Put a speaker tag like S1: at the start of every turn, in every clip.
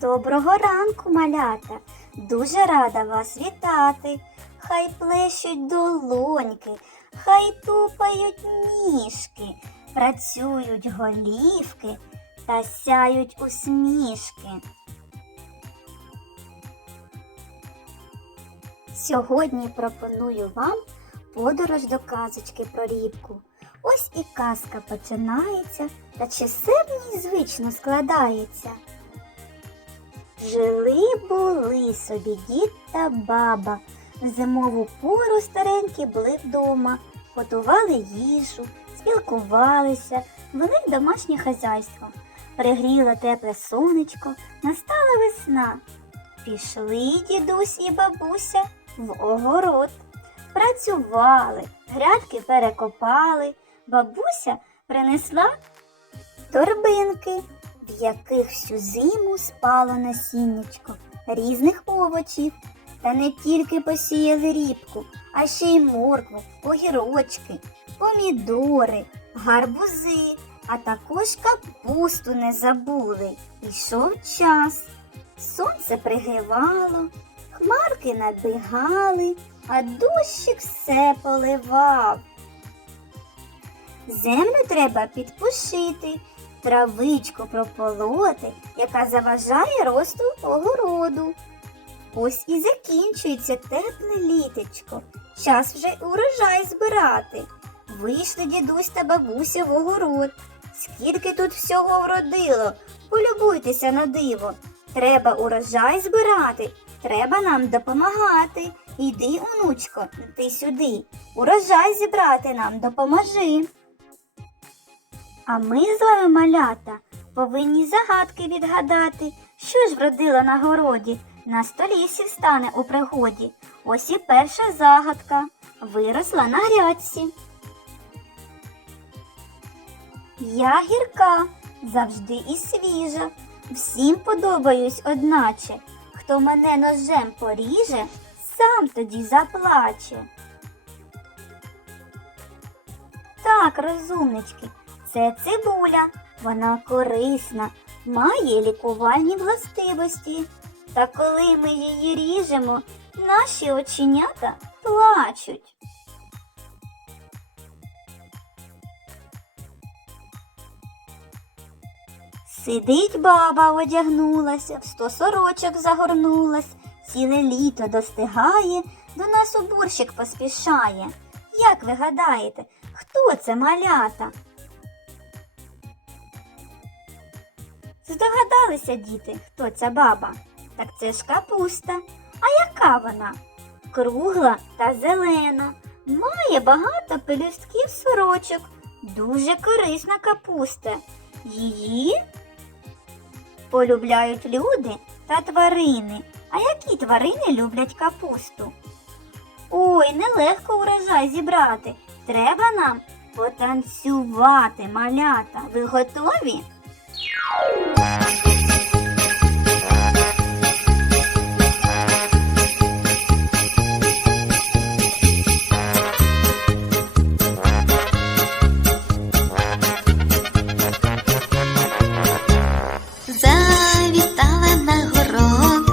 S1: Доброго ранку, малята! Дуже рада вас вітати. Хай плещуть долоньки, хай тупають ніжки, працюють голівки та сяють усмішки. Сьогодні пропоную вам подорож до казочки про рібку. Ось і казка починається, та чисельні звично складається. Жили були собі дід та баба. В зимову пору старенькі були вдома, готували їжу, спілкувалися, вели домашнє хазяйство. Пригріло тепле сонечко, настала весна. Пішли дідусь і бабуся в огород. Працювали, грядки перекопали, бабуся принесла торбинки, в яких всю зиму спало насіннячко різних овочів. Та не тільки посіяли рібку, а ще й моркву, огірочки, помідори, гарбузи, а також капусту не забули. Ішов час. Сонце пригрівало, хмарки набігали, а дощик все поливав. Землю треба підпушити, травичку прополоти, яка заважає росту огороду. Ось і закінчується тепле літечко. Час вже урожай збирати. Вийшли дідусь та бабуся в огород. Скільки тут всього вродило, полюбуйтеся на диво. Треба урожай збирати, треба нам допомагати. Іди, онучко, ти сюди. Урожай зібрати нам допоможи. А ми з вами, малята, повинні загадки відгадати, що ж вродило на городі, на столі сі стане у пригоді. Ось і перша загадка виросла на грядці. Я гірка, завжди і свіжа, всім подобаюсь одначе. Хто мене ножем поріже, сам тоді заплаче. Так, розумнички, це цибуля. Вона корисна, має лікувальні властивості. Та коли ми її ріжемо, наші оченята плачуть. Сидить баба, одягнулася, в сто сорочок загорнулась, ціле літо достигає, до нас уборщик поспішає. Як ви гадаєте, хто це малята? Здогадалися, діти, хто ця баба? Так це ж капуста. А яка вона? Кругла та зелена, має багато пелюстків сорочок, дуже корисна капуста. Її полюбляють люди та тварини. А які тварини люблять капусту? Ой, нелегко урожай зібрати. Треба нам потанцювати, малята. Ви готові?
S2: Завітала на город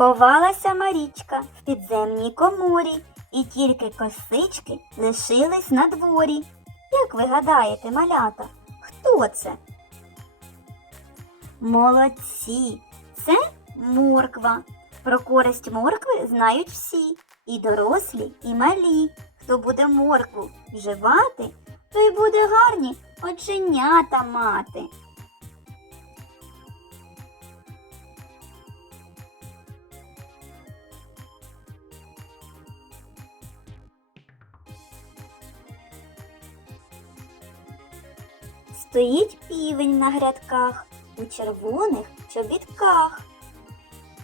S1: Сховалася Марічка в підземній коморі, і тільки косички лишились на дворі. Як ви гадаєте, малята, хто це? Молодці! Це морква. Про користь моркви знають всі, і дорослі, і малі. Хто буде моркву вживати, той буде гарні оченята мати. Стоїть півень на грядках у червоних чобітках.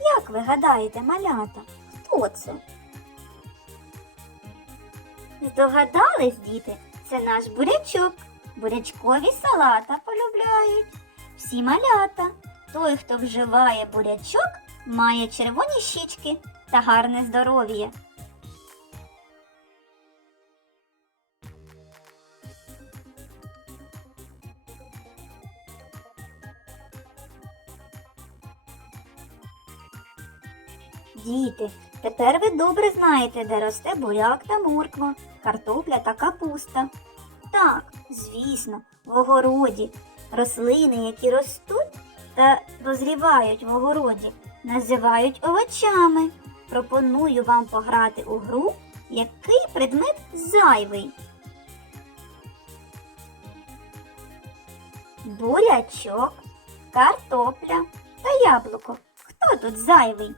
S1: Як ви гадаєте, малята, хто це? Здогадались, діти, це наш бурячок. Бурячкові салата полюбляють. Всі малята. Той, хто вживає бурячок, має червоні щічки та гарне здоров'я. Діти, тепер ви добре знаєте, де росте буряк та морква, картопля та капуста. Так, звісно, в огороді рослини, які ростуть та дозрівають в огороді, називають овочами. Пропоную вам пограти у гру, який предмет зайвий. Бурячок, картопля та яблуко. Хто тут зайвий?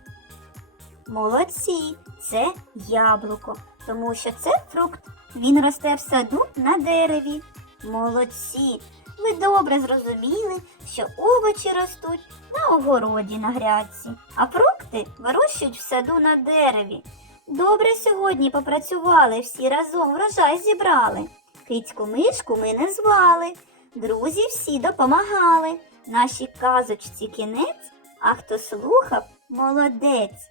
S1: Молодці, це яблуко, тому що це фрукт. Він росте в саду на дереві. Молодці, ви добре зрозуміли, що овочі ростуть на огороді на грядці, а фрукти вирощують в саду на дереві. Добре сьогодні попрацювали, всі разом врожай зібрали. Кицьку мишку ми не звали, друзі всі допомагали. Нашій казочці кінець, а хто слухав, молодець.